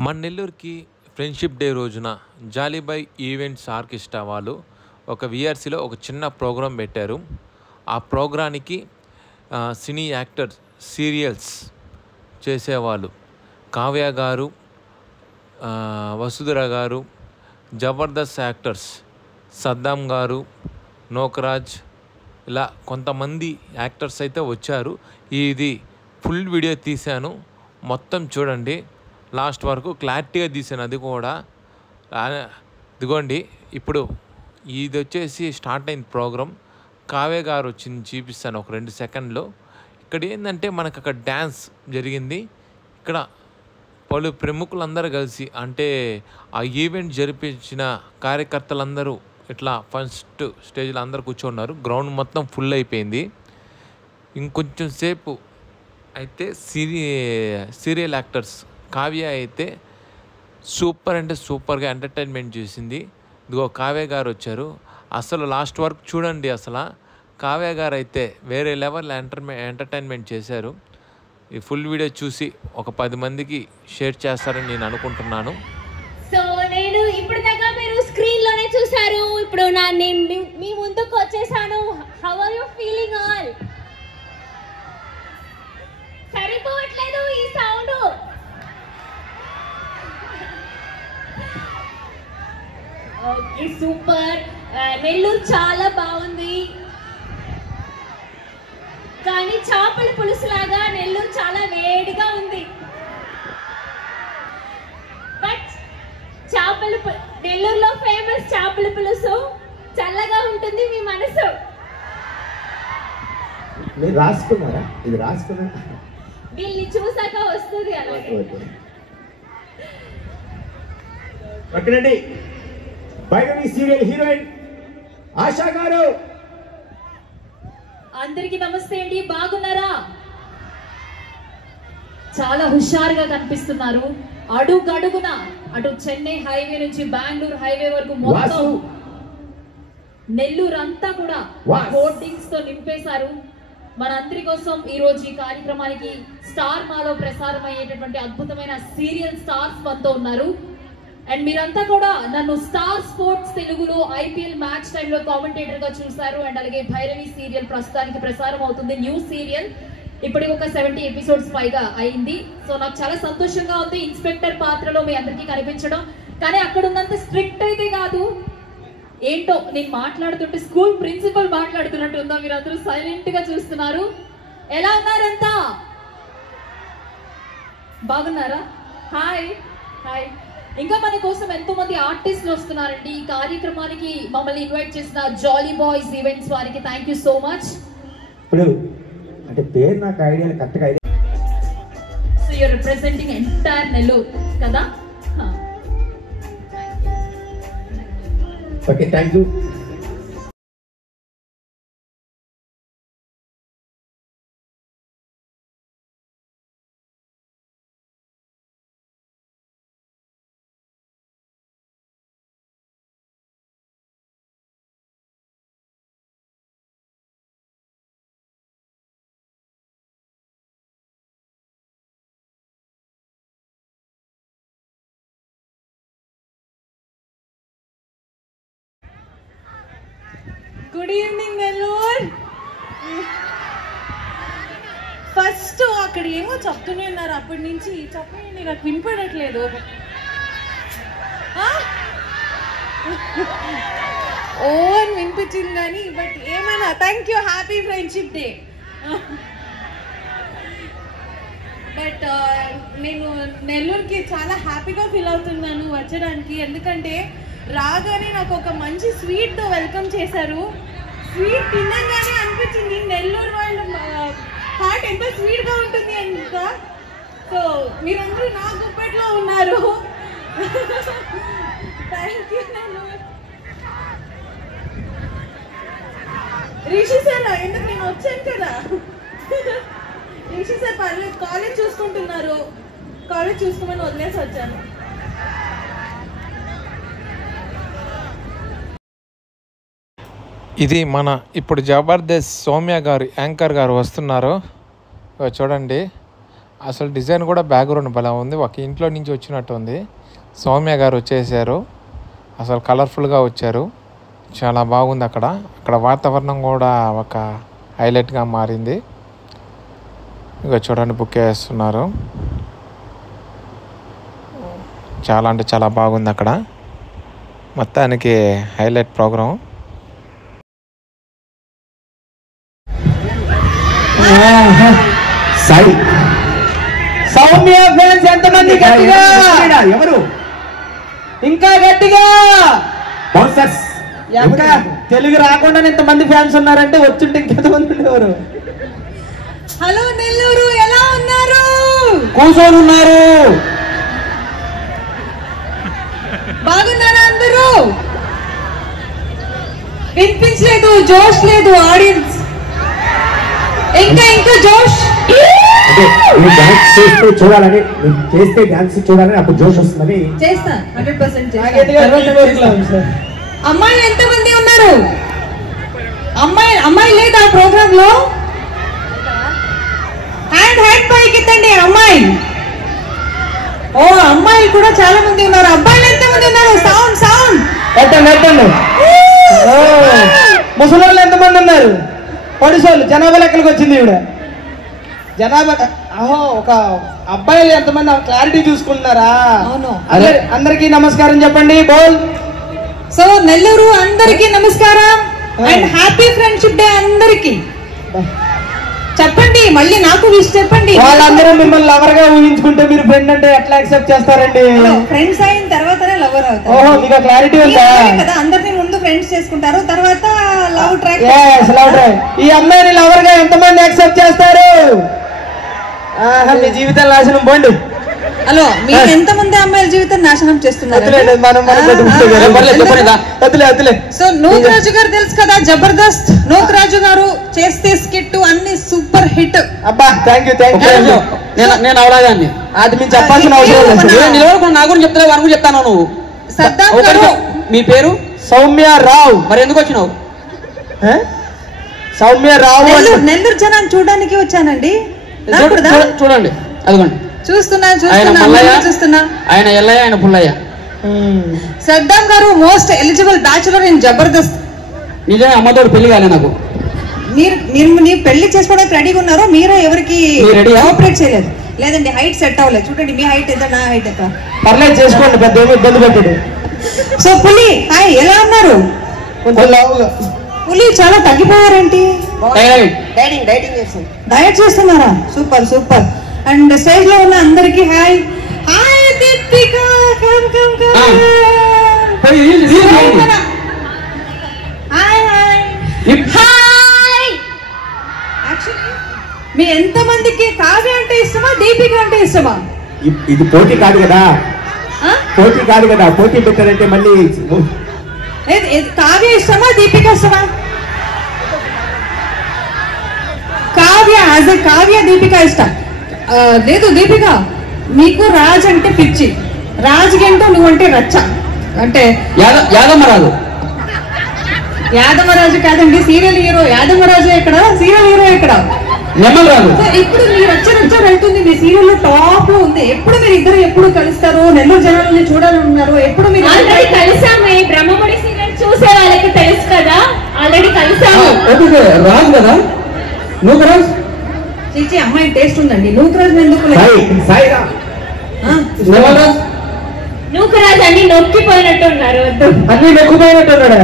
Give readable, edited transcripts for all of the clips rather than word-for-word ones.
మన నెల్లూరుకి friendship day రోజున జాలీబాయ్ ఈవెంట్స్ ఆర్కెస్ట్రా వాళ్ళు ఒక విఆర్సీలో ఒక చిన్న ప్రోగ్రాం పెట్టారు. ఆ ప్రోగ్రానికి సినీ యాక్టర్స్ సీరియల్స్ చేసేవాళ్ళు కావ్య గారు, వసుధర గారు, జబర్దస్త్ యాక్టర్స్ సద్దాం గారు, నోకరాజ్, ఇలా కొంతమంది యాక్టర్స్ అయితే వచ్చారు. ఇది ఫుల్ వీడియో తీశాను, మొత్తం చూడండి. లాస్ట్ వరకు క్లారిటీగా తీసాను. అది కూడా ఇదిగోండి. ఇప్పుడు ఇది వచ్చేసి స్టార్ట్ అయిన ప్రోగ్రాం. కావ్య గారు వచ్చింది, చూపిస్తాను ఒక 2 సెకండ్లో. ఇక్కడ ఏంటంటే మనకు అక్కడ డ్యాన్స్ జరిగింది. ఇక్కడ పలు ప్రముఖులందరూ కలిసి, అంటే ఆ ఈవెంట్ జరిపించిన కార్యకర్తలందరూ ఇట్లా ఫస్ట్ స్టేజ్లో అందరూ కూర్చున్నారు. గ్రౌండ్ మొత్తం ఫుల్ అయిపోయింది. ఇంకొంచెం సేపు అయితే సీరియల్ యాక్టర్స్ కావ్య అయితే సూపర్ అంటే సూపర్గా ఎంటర్టైన్మెంట్ చేసింది. ఇదిగో కావ్య గారు వచ్చారు. అసలు లాస్ట్ వరకు చూడండి. అసలు కావ్య గారు అయితే వేరే లెవెల్ ఎంటర్టైన్మెంట్ చేశారు. ఈ ఫుల్ వీడియో చూసి ఒక 10 మందికి షేర్ చేస్తారని నేను అనుకుంటున్నాను. సో నేను ఇప్పుడు దాకా మీరు స్క్రీన్లోనే చూసారు. ఇప్పుడు నేను మీ ముందుకు వచ్చేసాను. How are you feeling all? సరిపోవట్లేదు ఈ సౌండ్. Okay, super. నెల్లూరు చాలా బాగుంది, కానీ చేపల పులుసు లాగా నెల్లూరు చాలా వేడిగా ఉంది. బట్ నెల్లూరులో ఫేమస్ చేపల పులుసు చల్లగా ఉంటుంది మీ మనసు. మీరు రాసుకున్నారా? ఇది రాసుకున్నా వీళ్ళని చూసాక వస్తుంది అలాగే. ఓకేనండి. భైరవి సీరియల్ హీరోయిన్ ఆశా గారు. అందరికి నమస్తే అండి, బాగున్నారా? చాలా హుషారుగా కనిపిస్తున్నారు. అడుగడుగున అటు చెన్నై హైవే నుంచి బెంగళూరు హైవే వరకు మొత్తం నెల్లూరు అంతా కూడా హోర్డింగ్స్ తో నింపేశారు. మనందరి కోసం ఈ రోజు ఈ కార్యక్రమానికి స్టార్ మాలో ప్రసారం అయ్యేటటువంటి అద్భుతమైన సీరియల్ స్టార్స్ మనతో ఉన్నారు. అండ్ మీరంతా కూడా నన్ను స్టార్ స్పోర్ట్స్ తెలుగులో ఐపీఎల్ మ్యాచ్ టైంలో కామెంటేటర్ గా చూశారు. అండ్ అలాగే భైరవి సీరియల్ ప్రస్తుతానికి ప్రసారం అవుతుంది, న్యూ సీరియల్. ఇప్పటికి ఒక 70 ఎపిసోడ్స్ పైగా అయింది. సో నాకు చాలా సంతోషంగా ఉంది ఇన్స్పెక్టర్ పాత్రలో మీ అందరికీ కనిపించడం. కానీ అక్కడ ఉన్నంత స్ట్రిక్ట్ అయితే కాదు. ఏంటో నేను మాట్లాడుతుంటే స్కూల్ ప్రిన్సిపల్ మాట్లాడుతున్నట్టు ఉందా? మీరు అందరూ సైలెంట్ గా చూస్తున్నారు. ఎలా ఉన్నారంతా? బాగున్నారా? Hi hi. ఇంకా మన కోసం ఎంతో మంది ఆర్టిస్టులు వస్తున్నారండి ఈ కార్యక్రమానికి. మమ్మల్ని ఇన్వైట్ చేసిన జాలీ బాయ్స్ ఈవెంట్స్ వారికి థ్యాంక్ యూ సో మచ్. ఇప్పుడు అంటే పేరు నాకు ఐడియా కరెక్ట్గా idea. So your representing entire Nellore కదా? Okay, thank you. Good evening Nellore. First అక్కడ ఏమో చెప్తూనే ఉన్నారు, అప్పటి నుంచి చెప్పండి, నాకు వినపడట్లేదు. ఓ అని వినిపించింది కానీ, బట్ ఏమైనా thank you, happy friendship day. But నేను నెల్లూరుకి చాలా హ్యాపీగా ఫీల్ అవుతున్నాను వచ్చడానికి. ఎందుకంటే రాగానే నాకు ఒక మంచి స్వీట్తో వెల్కమ్ చేశారు. స్వీట్ తినగానే అనిపించింది నెల్లూరు వాళ్ళు హార్ట్ ఎంత స్వీట్గా ఉంటుంది అంత. సో మీరందరూ నా గుప్పెట్లో ఉన్నారు. Thank you Nellore. Rishi sir ఎందుకు నేను వచ్చాను కదా. రిషి సార్ పర్లేదు, కాలేజ్ చూసుకుంటున్నారు, కాలేజ్ చూసుకోమని వదిలేసి వచ్చాను. ఇది మన ఇప్పుడు జబర్దస్త్ సౌమ్య గారు యాంకర్ గారు వస్తున్నారు చూడండి. అసలు డిజైన్ కూడా బ్యాక్గ్రౌండ్ భలే ఉంది. ఒక ఇంట్లో నుంచి వచ్చినట్టు ఉంది. సౌమ్య గారు వచ్చేసారు. అసలు కలర్ఫుల్గా వచ్చారు. చాలా బాగుంది. అక్కడ వాతావరణం కూడా ఒక హైలైట్గా మారింది. ఇక చూడండి బుక్ చేస్తున్నారు. చాలా అంటే చాలా బాగుంది. అక్కడ మొత్తానికి highlight programme. Sai Soumya fans ఎంతమంది గట్టిగా? ఎవరు? ఇంకా గట్టిగా బౌన్సర్స్. ఇంకా తెలుగు రాకుండా ఇంతమంది ఫ్యాన్స్ ఉన్నారంటే వచ్చుంటే ఇంకెంతమంది ఉండేవారు. హలో నెల్లూరు, ఎలా ఉన్నారు? కూర్చొని ఉన్నారు. బాగున్నారా అందరూ? వినిపించలేదు, జోష్ లేదు ఆడియన్స్. ఇంకా జోష్. అంటే మీరు డాన్స్ చేస్తూ చూడాలని, చేస్తే డాన్స్ చూడాలని అప్పుడు జోష్ వస్తుందని. చేస్తా 100% అమ్మాయిలు ఎంతమంది ఉన్నారు? అమ్మాయి లేదా ప్రోగ్రామ్ లో? హ్యాండ్ పైకి ఎత్తండి. అమ్మాయి. ఓ అమ్మాయిలు కూడా చాలా మంది ఉన్నారు. అబ్బాయిలు ఎంతమంది ఉన్నారు? సౌండ్ ఎత్తండి. ముసలి ఎంతమంది ఉన్నారు? పొడిసోళ్ళు. జనాభా లెక్కలకు వచ్చింది ఇవిడ. జనాభా ఒక అబ్బాయిలు ఎంతమంది క్లారిటీ చూసుకుంటున్నారా? అవును. అందరికీ నమస్కారం చెప్పండి. బోల్. సో నెల్లూరు అందరికీ నమస్కారం అండ్ హ్యాపీ ఫ్రెండ్షిప్ డే అందరికి చెప్పండి. మళ్ళీ నాకు విష్ చెప్పండి. వాళ్ళందరూ మిమ్మల్ని లవర్ గా ఊహించుకుంటే మీరు ఫ్రెండ్ అంటే ఎట్లా యాక్సెప్ట్ చేస్తారండి? ఫ్రెండ్స్ అయిన తర్వాతనే లవర్ అవుతారు. ఓహో, మీకు క్లారిటీ ఉందా కదా? అందరినీ ముందు ఫ్రెండ్స్ చేసుకుంటారు, తర్వాత లవ్ ట్రాక్. ఈ అమ్మాయిని లవర్ గా ఎంతమంది యాక్సెప్ట్ చేస్తారు? మీ జీవితం నాశనం పోండి. హలో, మీరు ఎంతమంది అమ్మాయిల జీవితం నాశనం చేస్తున్నారు? సో నూక్ రాజు గారు తెలుసు కదా, జబర్దస్త్. నూక్ రాజు గారు చేస్తే స్కిట్ అన్ని సూపర్ హిట్. అబ్బా, థ్యాంక్ యూ. నేను అవలాగాన్ని అది మీరు చెప్పాల్సిన అవసరం లేదు. నా గురించి చెప్తా, వారి గురించి చెప్తాను. నువ్వు సద్దాం గారు. మీ పేరు? సౌమ్య రావు. మరి ఎందుకు వచ్చినావు? సౌమ్య రావు. నెల్లూరు జనాన్ని చూడడానికి వచ్చానండి. చూడండి, అదిగోండి. చూస్తున్నా. ఆయన ఎల్లయ్య, ఆయన పుల్లయ్య. సద్దాం గారు most eligible bachelor in Jabardasth. నిజమే, అమ్మతోడు పెళ్లి కాలే నాకు. మీరు పెళ్లి చేసుకోవడానికి రెడీగా ఉన్నారో? మీరే ఎవరికి కోఆపరేట్ చేయలేదు? లేదండి, హైట్ సెట్ అవ్వలేదు. చూడండి, మీ హైట్ ఎంత, నా హైట్ ఎంత. పర్లేదు, చేసుకోండి, పెద్ద ఇబ్బంది పెట్టాడు. సో పులి, హాయ్, ఎలా ఉన్నారు? పులి చాలా తగ్గిపోయారేంటి? డయట్ చేస్తున్నారా? సూపర్. అండ్ స్టేజ్ లో ఉన్న అందరికి హాయ్. దీపిక, మీ ఎంత మందికి కావ్య అంటే ఇష్టమా, దీపిక అంటే ఇష్టమా? ఇది పోటీ కాదు కదా. పోటీ పెట్టారంటే మళ్ళీ కావ్య ఇష్టమా, దీపిక ఇష్టమా? కావ్య దీపిక ఇష్టం లేదు. దీపిక, నీకు రాజ్ అంటే పిచ్చి. రాజ్ గంటూ నువ్వంటే రచ్చ. అంటే యాదమరాజు కాదండి, సీరియల్ హీరో యాదమరాజు. ఎక్కడ సీరియల్ హీరో? ఎక్కడ? ఇప్పుడు మీ రచ్చ వెళ్తుంది. మీ సీరియల్ లో టాప్ లో ఉంది. ఎప్పుడు మీరు ఇద్దరు ఎప్పుడు కలుస్తారు? నెల్లూరు జనాలని చూడాలనున్నారు. ఎప్పుడు మీరు? ఆల్రెడీ కలిసాము. బ్రహ్మముడి సీరియల్ చూసే వాళ్ళకి తెలుసు కదా, ఆల్రెడీ కలిసాము. రాజు కదా, నువ్వు రాజు. చీచి, అమ్మాయి టేస్ట్ ఉందండి. నూకరాజు ఎందుకు? నూకరాజు అన్ని నొక్కిపోయినట్టు ఉన్నారు. అన్ని నొక్కిపోయినట్టున్నాడా?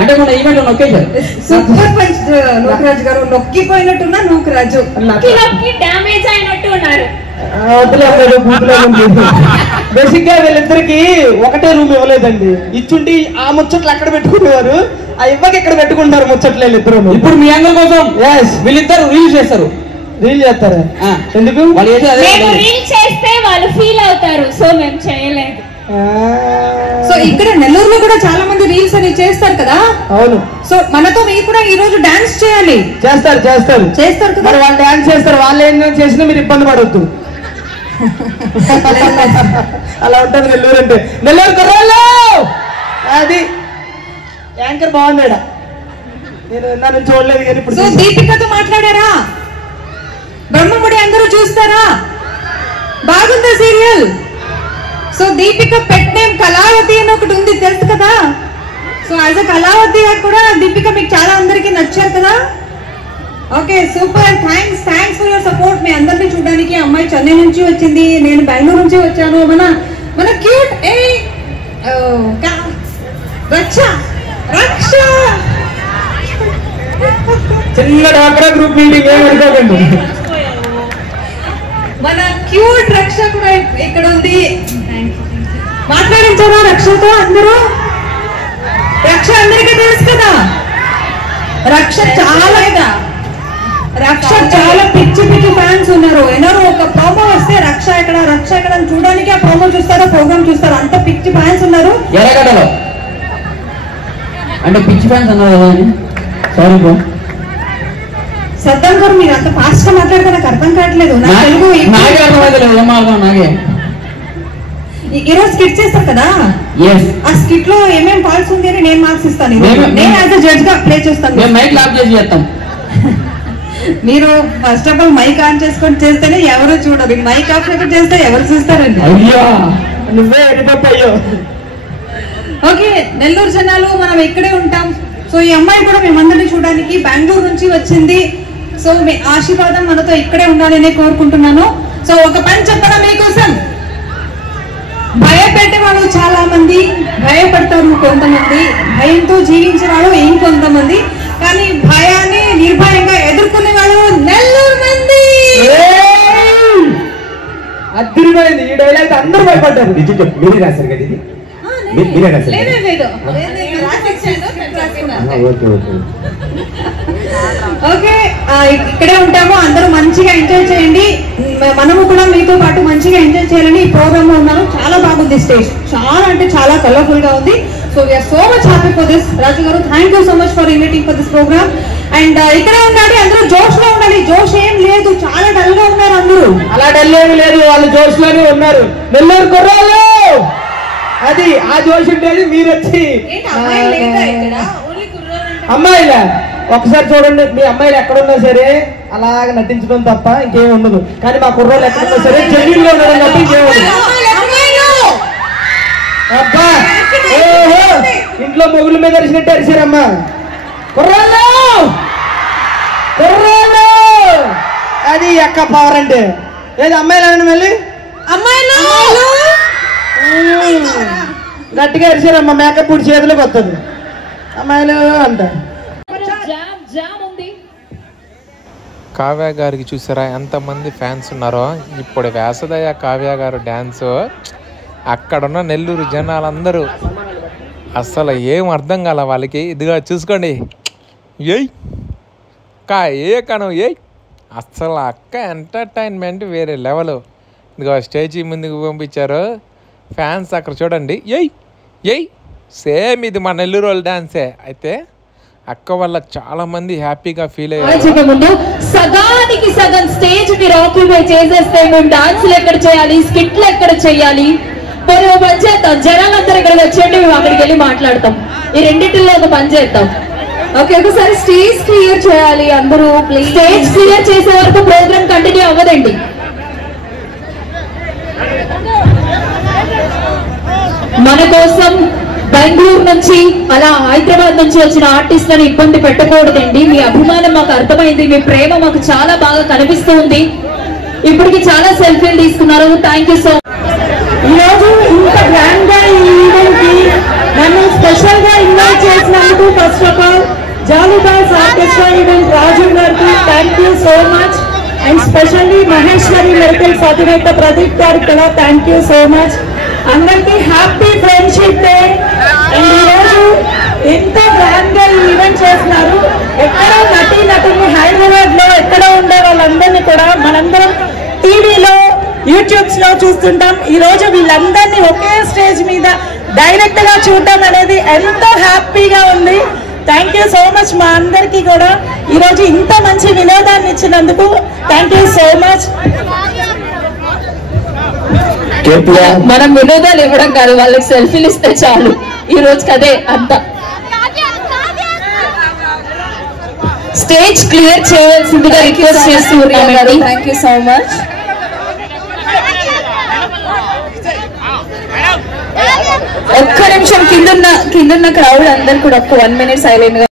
అంటే మన ఈవెంట్ నొక్కేశారు. సూపర్ పంచ్ నూకరాజు గారు. నొక్కిపోయినట్టున్నా నూకరాజు. నొక్కి డ్యామేజ్ అయినట్టు ఉన్నారు. బేసిక్ గా వీళ్ళిద్దరికి ఒకటే రూమ్ ఇవ్వలేదండి. ఇచ్చుండి ఆ ముచ్చట్లు అక్కడ పెట్టుకునేవారు, ఆ ఇవ్వకి ఇక్కడ పెట్టుకుంటారు ముచ్చట్లు వీళ్ళిద్దరు. ఇప్పుడు మీ యాంగిల్ కోసం వీళ్ళిద్దరు రీల్ చేస్తారు. రీల్ చేస్తారా? ఎందుకు? రీల్ చేస్తే వాళ్ళు ఫీల్ అవుతారు, సో మేము చేయలేదు. సో ఇక్కడ నెల్లూరులో కూడా చాలా మంది రీల్స్ అని చేస్తారు కదా. అవును. సో మనతో మీరు కూడా ఈ రోజు డాన్స్ చేయాలి. చేస్తారు కదా. మరి వాళ్ళు డాన్స్ చేస్తారు, వాళ్ళు ఏం చేసినా మీరు ఇబ్బంది పడవద్దు. అలా ఉంటుంది నెల్లూరు అంటే. నెల్లూరు కుర్రాళ్ళు అది యాంకర్ బాగున్నాడా? నేను నన్ను చూడలేదు కానీ ఇప్పుడు. దీపికతో మాట్లాడారా? బ్రహ్మముడి అందరూ చూస్తారా? బాగుందా serial? So Deepika pet name Kalavathi అని ఒకటి ఉంది, తెలుసు కదా? సో యాజ్ అ కళావతి కూడా దీపిక మీకు చాలా అందరికీ నచ్చారు కదా? Okay, super. Thanks for your support. మీ అందరినీ చూడడానికి అమ్మాయి చెన్నై నుంచి వచ్చింది, నేను బెంగళూరు నుంచి వచ్చాను. మన క్యూట్ రక్ష చిన్న డాక్రా గ్రూప్ మీటింగ్ ఏమనుకోకండి. మన క్యూట్ రక్ష కూడా ఇక్కడ ఉంది. మాట్లాడించారా రక్షతో అందరూ? రక్ష అందరికీ తెలుసు కదా. రక్ష చాలా పిచ్చి ఫ్యాన్స్ ఉన్నారు. ఎవరు ఒక ప్రోమో వస్తే రక్ష ఎక్కడ అని చూడడానికి ఆ ప్రోమో చూస్తారో ప్రోగ్రామ్ చూస్తారో, అంత పిచ్చి ఫ్యాన్స్ ఉన్నారు. ఎరగడలో అంటే పిచ్చి ఫ్యాన్స్ అన్నారు కదా అని. Sorry bro. సద్దాం గారు మీరు అంత ఫాస్ట్ గా మాట్లాడితే నాకు అర్థం కావట్లేదు. తెలుగు నాగే ఈరోజు స్కిట్ చేస్తారు కదా, ఆ స్కిట్ లో ఏమేం పాల్స్ ఉంది అని నేను మార్క్స్ ఇస్తాను. నేను యాజ్ అ జడ్జ్ గా ప్లే చేస్తాను. మైక్ ఆఫ్ చేసి చేస్తాం. మీరు first of all mic on చేసుకొని చేస్తేనే ఎవరు చూడరు, మైక్ ఆఫ్ చేస్తే ఎవరు చూస్తారండి? అయ్యో నువ్వే అయ్యో. ఓకే, నెల్లూరు జనాలు మనం ఇక్కడే ఉంటాం. సో ఈ అమ్మాయి కూడా మేమందరినీ చూడడానికి బెంగళూరు నుంచి వచ్చింది. సో మీ ఆశీర్వాదం మనతో ఇక్కడే ఉండాలని కోరుకుంటున్నాను. సో ఒక పని చెప్పడం మీకోసం, భయపెట్టే వాళ్ళు చాలా మంది, భయపడతారు కొంతమంది, భయంతో జీవించే వాళ్ళు ఇంకొంతమంది, కానీ భయాన్ని నిర్భయంగా ఎదుర్కొనే వాళ్ళు నెల్లూరు మంది. అద్దరిపోయింది ఈ డైలాగ్, అందరూ భయపడ్డారు. మీరే రాశారు కదా ఇది? మీరే రాశారు? ఓకే, ఇక్కడే ఉంటాము, అందరూ మంచిగా ఎంజాయ్ చేయండి. మనము కూడా మీతో పాటు మంచిగా ఎంజాయ్ చేయాలని ఈ ప్రోగ్రామ్ లో ఉన్నాను. చాలా బాగుంది స్టేజ్, చాలా అంటే చాలా కలర్ఫుల్ గా ఉంది. So we are so much happy for this. Raju garu, thank you so much for inviting for this programme. And ఇక్కడే ఉండాలి, అందరూ జోష్ లో ఉండాలి. జోష్ ఏం లేదు, చాలా డల్ గా ఉన్నారు అందరూ. అలా డల్ ఏమి లేదు, వాళ్ళు జోష్ లోనే ఉన్నారు. నెల్లూరు కుర్రాళ్ళు అది ఆ జోష్ ఉండేది. మీరు వచ్చి అమ్మాయిలా ఒకసారి చూడండి, మీ అమ్మాయిలు ఎక్కడున్నా సరే అలాగ నటించడం తప్ప ఇంకేం ఉండదు. కానీ మా కుర్రోళ్ళు ఎక్కడున్నా సరే జెన్యూన్ గా ఉండడం తప్ప ఇంకేం ఉండదు. అబ్బా ఓహో, ఇంట్లో మొగుల మీద అరిసినట్టు అరిసారమ్మా. కుర్రాళ్ళు అది ఎక్క పవర్ అంటే ఏది అమ్మాయిలు అనండి మళ్ళీ గట్టిగా అరిసారమ్మా. మేకప్ పూడి చేతిలోకి వస్తుంది అమ్మాయిలు అంట. కావ్య గారికి చూసారా ఎంతమంది ఫ్యాన్స్ ఉన్నారో. ఇప్పుడు వేసదయ్య కావ్య గారు డ్యాన్స్ అక్కడున్న నెల్లూరు జనాలందరూ అస్సలు ఏం అర్థం కాల వాళ్ళకి. ఇదిగా చూసుకోండి, ఏయ్ ఏయ్ అస్సలు అక్క ఎంటర్టైన్మెంట్ వేరే లెవెల్. ఇదిగో స్టేజీ ముందుకు పంపించారు ఫ్యాన్స్. అక్కడ చూడండి, ఏయ్ సేమ్ ఇది మా నెల్లూరు వాళ్ళ డ్యాన్సే. అయితే అక్క వల్ల చాలా మంది హ్యాపీగా ఫీల్ అయ్యారు. ముందు సగానికి సగం స్టేజ్ మీరు ఆక్యుపై చేసేస్తే మేము డాన్సులు ఎక్కడ చేయాలి, స్కిట్లు ఎక్కడ చేయాలి, పోనీ ఒక పని చేద్దాం, జనాలందరూ ఇక్కడికి వచ్చేయండి, మేము అక్కడికి వెళ్ళి మాట్లాడతాం. ఈ రెండింటిలో ఒక పని చేద్దాం. ఓకే, ఒకసారి స్టేజ్ క్లియర్ చేయాలి అందరూ ప్లీజ్. స్టేజ్ క్లియర్ చేసే వరకు ప్రోగ్రామ్ కంటిన్యూ అవ్వదండి. మన కోసం బెంగళూరు నుంచి అలా హైదరాబాద్ నుంచి వచ్చిన ఆర్టిస్టులను ఇబ్బంది పెట్టకూడదండి. మీ అభిమానం మాకు అర్థమైంది, మీ ప్రేమ మాకు చాలా బాగా కనిపిస్తూ ఉంది. ఇప్పటికి చాలా సెల్ఫీలు తీసుకున్నారు. Thank you so much. ఈరోజు ఇంత గ్రాండ్ గా ఈ ఈవెంట్ కి నన్ను స్పెషల్ గా ఇన్వైట్ చేసినందుకు first of all jolly boys orchestra event Raju గారికి thank you so much. And specially Maheshwari medical అధినేత ప్రదీప్ గారికి కూడా థ్యాంక్ యూ సో మచ్. అందరికీ హ్యాపీ ఫ్రెండ్షిప్ డే. అండ్ ఈరోజు ఎంత గ్రాండ్ గా ఈ ఈవెంట్ చేస్తున్నారు. ఎక్కడో నటులు హైదరాబాద్ లో ఎక్కడో ఉండే వాళ్ళందరినీ కూడా మనందరం టీవీలో యూట్యూబ్స్ లో చూస్తుంటాం. ఈ రోజు వీళ్ళందరినీ ఒకే స్టేజ్ మీద డైరెక్ట్ గా చూడటం అనేది ఎంతో హ్యాపీగా ఉంది. Thank you so much. మా అందరికీ కూడా ఈ రోజు ఇంత మంచి వినోదాన్ని ఇచ్చినందుకు థ్యాంక్ యూ సో మచ్. మనం వినోదాలు ఇవ్వడం కాదు, వాళ్ళకి సెల్ఫీలు ఇస్తే చాలు. ఈ రోజుకి అదే అంతా. స్టేజ్ క్లియర్ చేయాల్సిందిగా రిక్వెస్ట్ చేస్తూ ఉన్నామండి. Thank you so much. ఒక్క నిమిషం కిందున్న క్రౌడ్ అందరు కూడా ఒక్క 1 minute సైలెంట్ గా